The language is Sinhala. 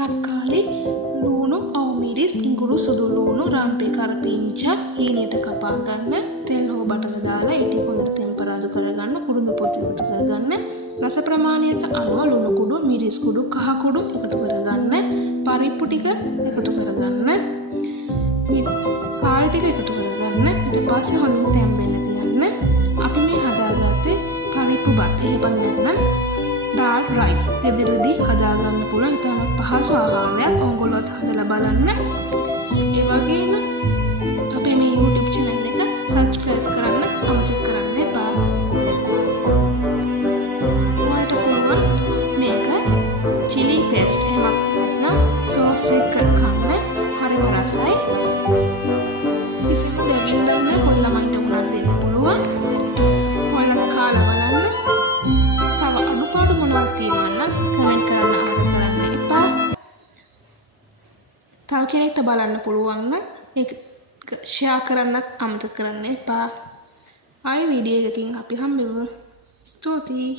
තක්කාලි, ලුණු, අවමිරිස්, ඉඟුරු, සුදු ලුණු, රම්පේ කරපිංචා හීනයට කපා ගන්න. තෙල් හෝ බටර දාලා ඒ ටික හොඳට තෙම්පරාදු කරගන්න. කුඩු පොතු එකතු කරගන්න. රස ප්‍රමාණයට අනුව ලුණු කුඩු, මිරිස් කුඩු, කහ කුඩු එකතු කරගන්න. පරිප්පු ටික එකතු කරගන්න. පාල් ටික එකතු කරගන්න. ඊට පස්සේ හොඳින් තැම්බෙන්න තියන්න. අපි මේ හදාගත්තේ පරිප්පු බත්. එහෙම නැත්නම් ඩාල් රයිස්. ගෙදරදී හදාගන්න පුළුවන් ඉතාමත් පහසු ආහාරයක්. ඔයගොල්ලෝත් හදලා බලන්න. ඒ වගේම අපේ මේ YouTube channel එක subscribe කරන්න අමතක කරන්න එපා. ඔයාලට පුළුවන් මේක chili paste එහෙම නැත්නම් sauce එක කන්න. හරිම රසයි. කිසිම දෙවිල්ලක් නැහැ. කොල්ලමන්ට උනත් දෙන්න පුළුවන්. ඔයාලත් කාලා බලන්න. තව අනුපාඩු මොනවද තියෙනවද කමෙන්ට් කරන්න අමතක කරන්න එපා. තව කෙනෙක්ට බලන්න පුළුවන් නම් මේක ෂෙයා කරන්නත් අමතක කරන්න එපා. ආයෙ වීඩියෝ එකකින් අපි හම්බෙමු. ස්තුතියි.